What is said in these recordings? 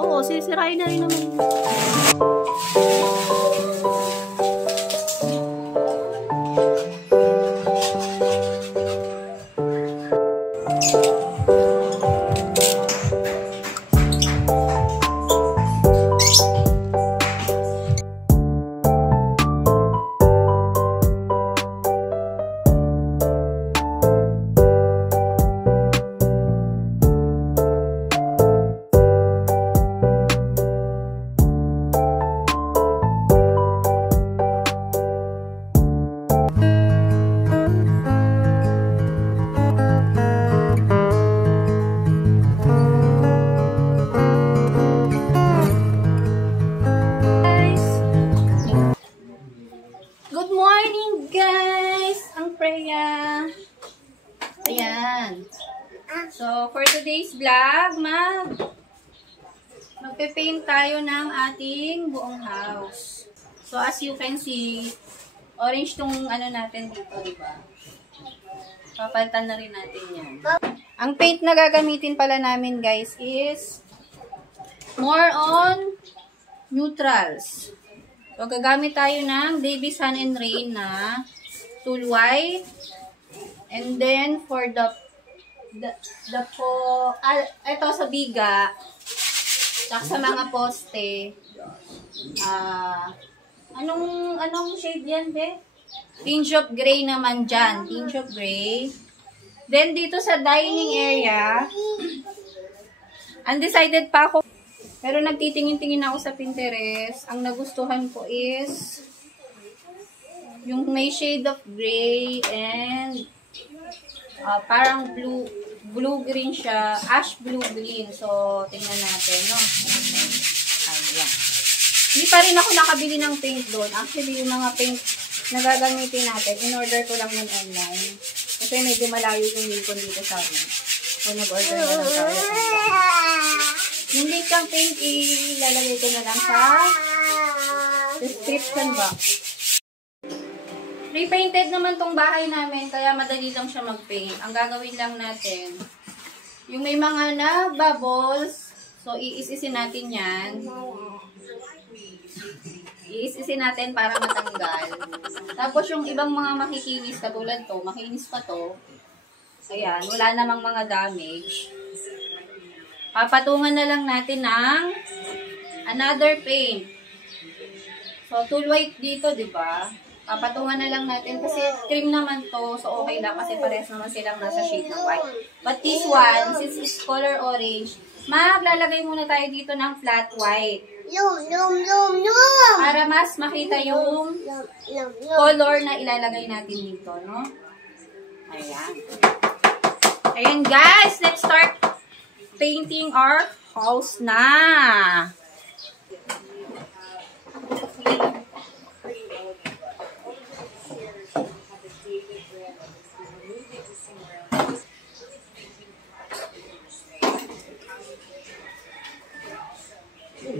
Oo, sisirain na rin naman. Ayan. So, for today's vlog, magpe-paint tayo ng ating buong house. So, as you can see, orange tong ano natin dito, diba? Papalitan na rin natin yan. Ang paint na gagamitin pala namin, guys, is more on neutrals. So, gagamit tayo ng Baby Sun and Rain na Tool White. And then, for ito sa biga, tsaka sa mga poste, anong shade yan, be? Tinge of gray naman dyan. Tinge of gray. Then, dito sa dining area, undecided pa ako. Pero nagtitingin-tingin ako sa Pinterest. Ang nagustuhan ko is yung may shade of gray and parang blue-green siya. Ash blue-green. So, tingnan natin, no? Ayan. Hindi pa rin ako nakabili ng paint doon. Actually, yung mga paint na gagamitin natin, in-order ko lang yun online. Kasi medyo malayo yung Lincoln dito sa amin. So, nag-order na lang tayo. Yung link ng paint, ilalagay ko na lang sa description box. Pre-painted naman tong bahay namin, kaya madali lang siya mag-paint. Ang gagawin lang natin, yung may mga na-bubbles, so iis-isin natin yan. Iis-isin natin para matanggal. Tapos yung ibang mga makikinis, katulad to, makinis pa to. Ayan, wala namang mga damage. Papatungan na lang natin ng another paint. So, Tool White dito, di ba? Papatungan na lang natin kasi cream naman to, so okay lang kasi parehas naman silang nasa shade ng white. But this one, since it's color orange, maglalagay muna tayo dito ng flat white. Para mas makita yung color na ilalagay natin dito, no? Ayan. Ayan guys, let's start painting our house na.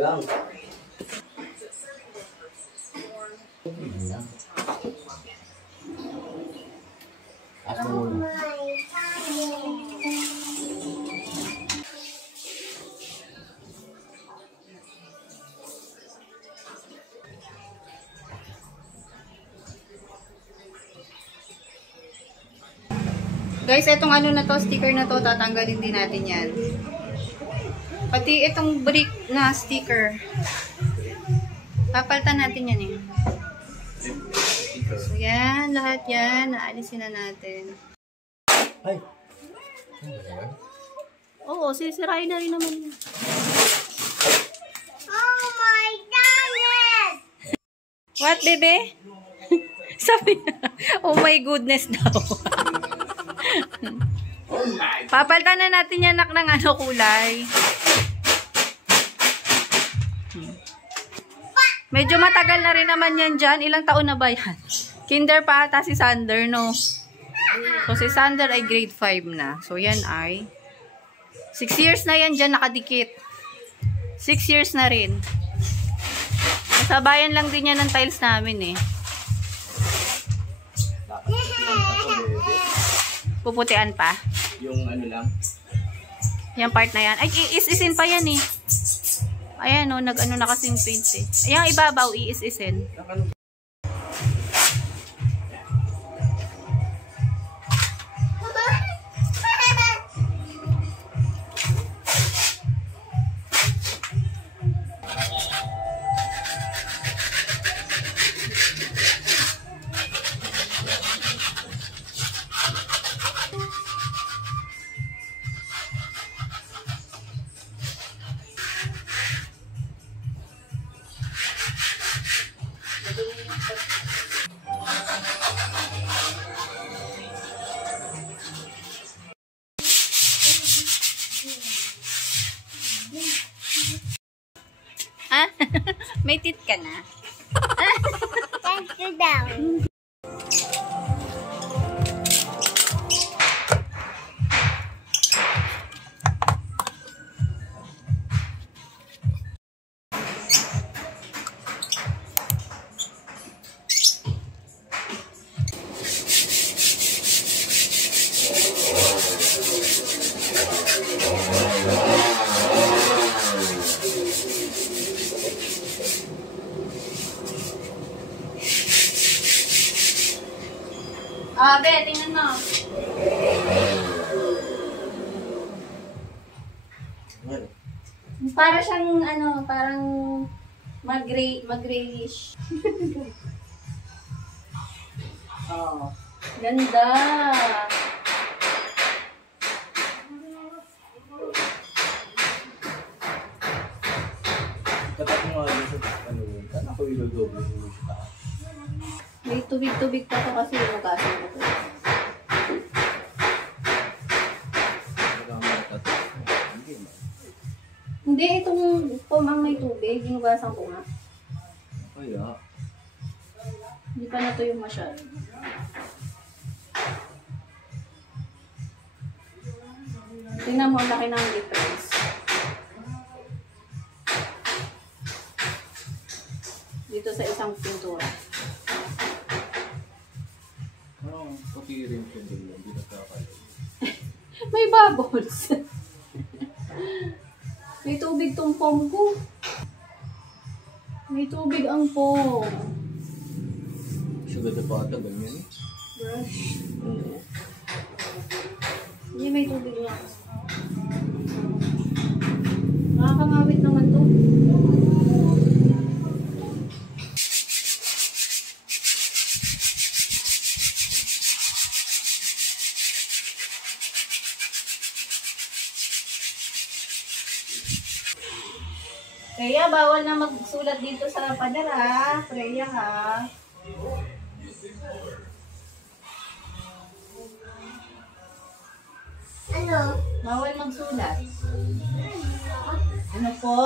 Lang. Guys, itong ano na to, sticker na to, tatanggalin din natin yan. Pati itong brick na sticker. Papalitan natin yan eh. So yan, lahat yan, naalisin na natin. Ay! Oo, sisirain na rin naman yun. Oh my God! What, bebe? Sabi na, oh my goodness daw. Papalitan na natin yan, nak, ng ano kulay. Medyo matagal na rin naman yan dyan. Ilang taon na ba yan? Kinder pa ata si Sander, no? So, si Sander ay grade 5 na. So, yan ay 6 years na yan dyan nakadikit. 6 years na rin. Kasabayan lang din yan ng tiles namin, eh. Dapat Puputian pa? yung ano lang. Yung part na yan. Ay, iis-isin pa yan eh. Ayan o, nag-ano na kasing paint eh. Ayan, ibabaw, iis-isin. Ah, may tit ka na. Thank you down. Ah, be, tingnan mo. Para siyang, ano, parang mag-grayish. Oh, ganda. Kapag mo nga dito, ano yun, ako ilo-double yung siya. May tubig-tubig pa to kasi yung gaso ko to. Hindi, itong pumang may tubig. Ginugasan ko nga. Kaya? Hindi pa natuyo masyado. Tingnan mo, ang laki ng difference. Dito sa isang pintura. Parang pati rin siya din lang, hindi nagkakalayo. May bubbles. May tubig tong foam ko. May tubig ang foam. Sugar na pata, ganyan. Brush. Hindi, may tubig nga. Nakakangawit naman to. Kaya bawal na magsulat dito sa pader ha. Freya ha. Ano? Bawal magsulat. Ano po?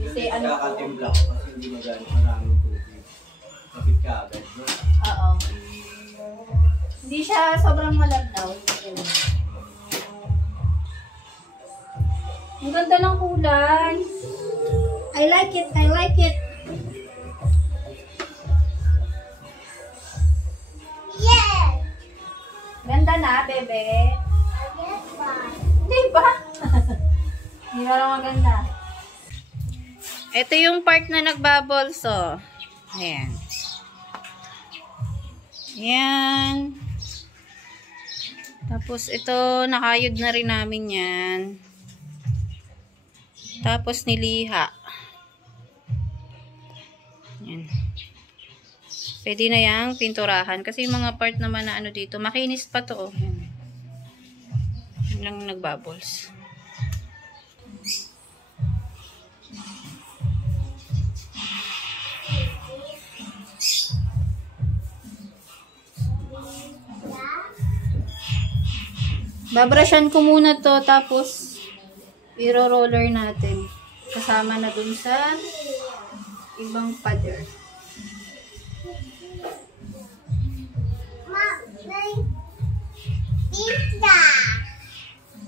Kasi ano po? Nakakatimpla ko kasi hindi magaling maraming tubig. Kapit ka agad, no? Oo. Hindi siya sobrang malabnaw. Ang ganda ng kulay. I like it. I like it. Yes! Ganda na, bebe. Yes, ba? Hindi ba? Hindi ba lang maganda? Ito yung part na nagbubbles, oh. Ayan. Ayan. Tapos ito, nakayod na rin namin yan. Tapos niliha. Ayan. Pwede na yang pinturahan. Kasi yung mga part naman na ano dito, makinis pa to, oh. Ayan. Yun lang nagbubbles. Babrushan ko muna to, tapos i-roller natin. Kasama na dun sa ibang pader. Ma, may pizza.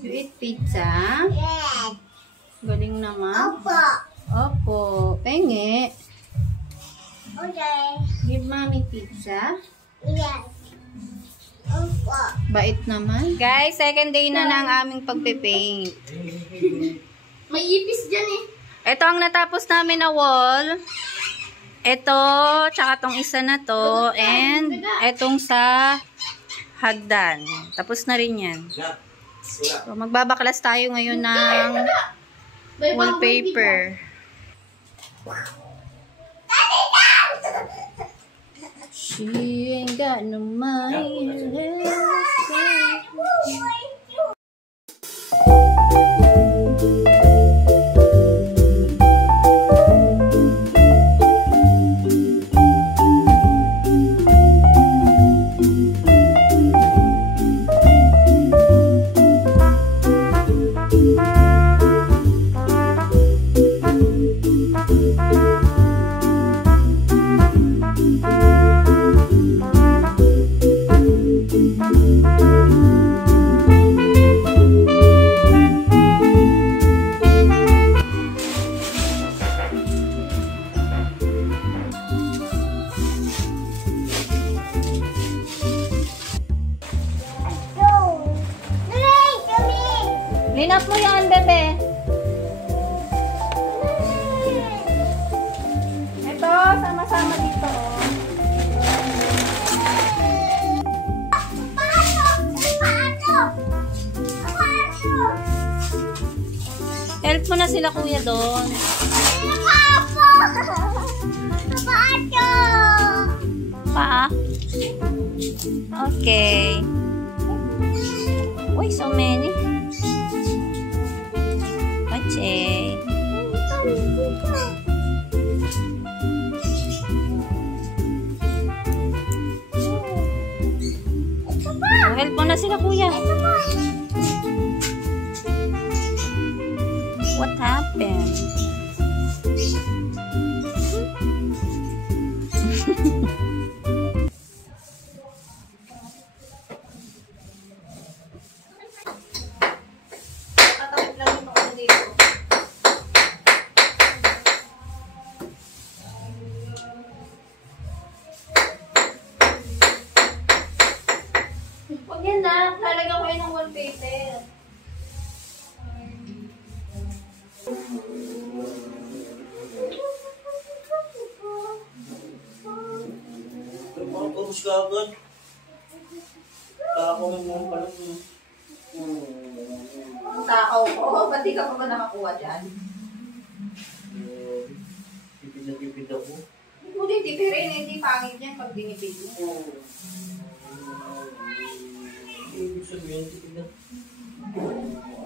You eat pizza? Yes. Galing naman. Opo. Opo. Penge. Okay. Give mommy pizza. Yes. Bait naman. Guys, second day na ng aming pagpe-paint. May ipis dyan eh. Ito ang natapos namin na wall. Ito, tsaka tong isa na to. And etong sa hagdan. Tapos na rin yan. So, magbabaklas tayo ngayon ng wallpaper. She ain't got no mind. Linap mo yan, bebe. Ito, sama-sama dito. Help mo na sila kuya doon. Pa? Okay. Uy, so many. Pache. Oh, help mo na sila kuya. What happened? Huwag yan na. Lalagyan ko yun ng wallpaper. Tapos ka agad. Tako mo pala. Takaw ko. Ba't di ka pa ba nakakuha dyan? Pipid na pipid ako. Hindi tipirin. Hindi pangit yan pag dinipid mo. Ibig sabihin, tipid na.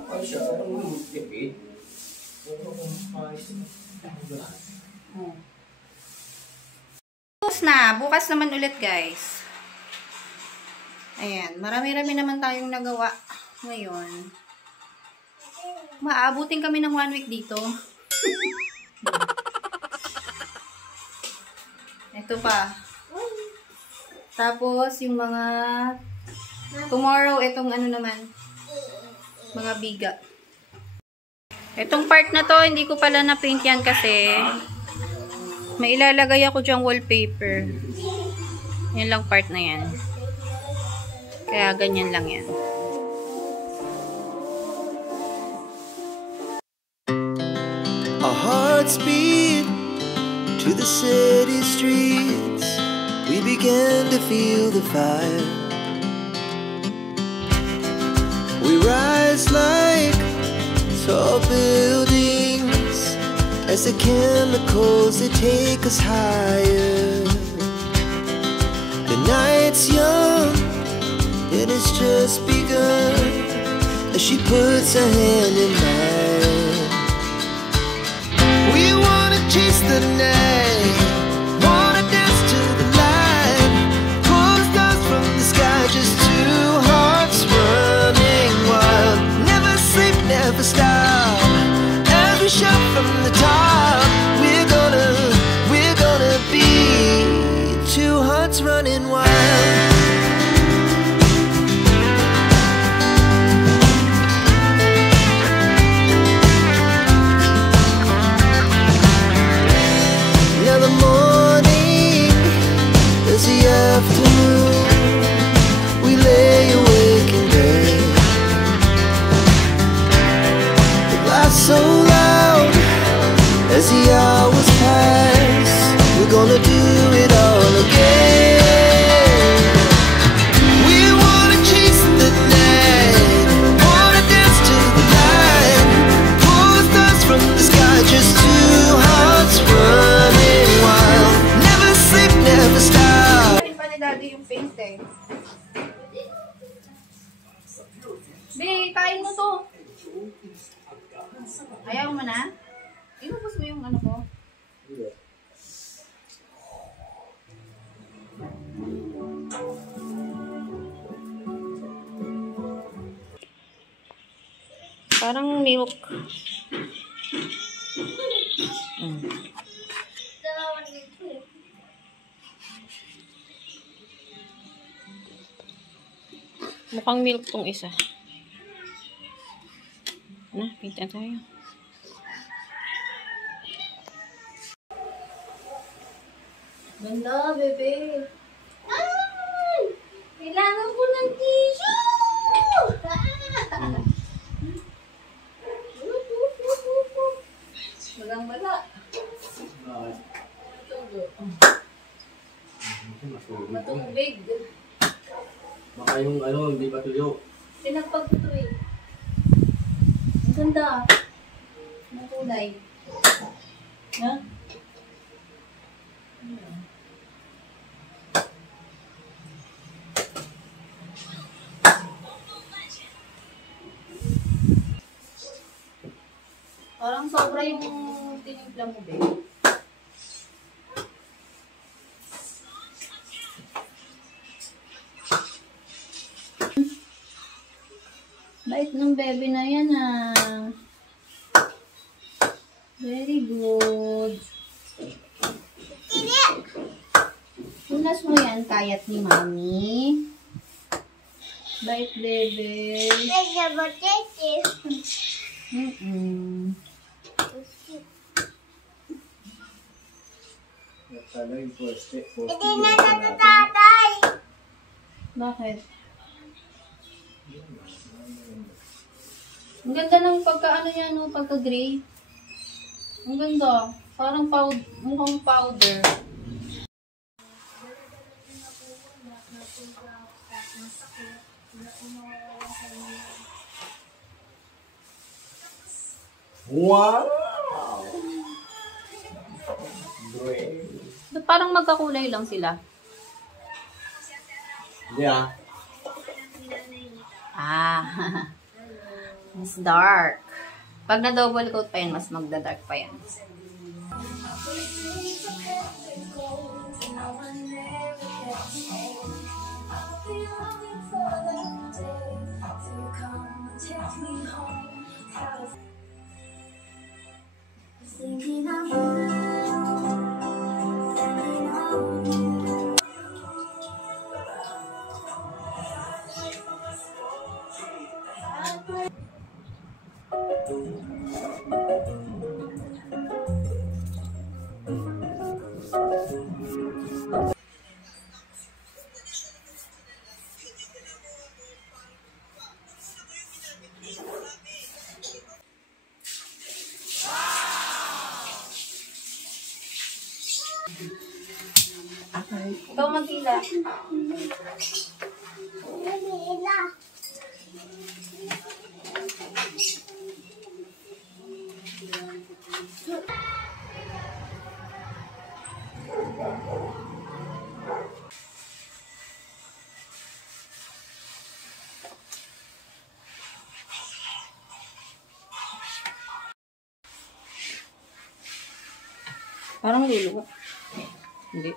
Ay siya, parang tipid. Pero kung ayos na. Tapos na. Bukas naman ulit guys. Ayan. Marami-rami naman tayong nagawa ngayon. Maabutin kami ng 1 week dito. Ito pa. Tapos yung mga tomorrow, itong ano naman, mga biga. Itong part na to, hindi ko pala na-paint yan kasi may ilalagay ako dyang wallpaper. Yan lang part na yan. Kaya ganyan lang yan. Our hearts beat to the city streets. We began to feel the fire. We rise like tall buildings as the chemicals they take us higher. The night's young and it's just begun as she puts her hand in mine. We wanna chase the night, wanna dance to the light, pull the stars from the sky, just two hearts running wild. Never sleep, never stop, as we shout from the top. We're gonna be two hearts running wild. Be, kain mo to. Ayaw mo na? Inubos mo yung ano ko. Hindi. Parang milk. Mukhang milk tong isa. Na, pinta tayo. Ganda, bebe. Ay! Kailangan ko ng tissue! Walang-wala. Bakit? Matubig. Baka yung ano, hindi pa tuyo. Pinagpag ito eh. Ang ganda. Ang kulay. Ha? Parang sobra yung tinimpla mo, babe. Bait ng bebe na yan ah. Very good. Punas mo yan, kayat ni mami. Bait bebe. Sana yung poste. Hindi na natatatay! Bakit? Ang ganda ng pagka-ano yan, no? Pagka-gray. Ang ganda. Parang mukhang powder. Wow! Great. Parang magkakulay lang sila. Hindi ah. Ah, mas dark. Pag na-double coat pa yan, mas magda-dark pa yan. Ikaw mag-ila. Parang luluwa. Hindi.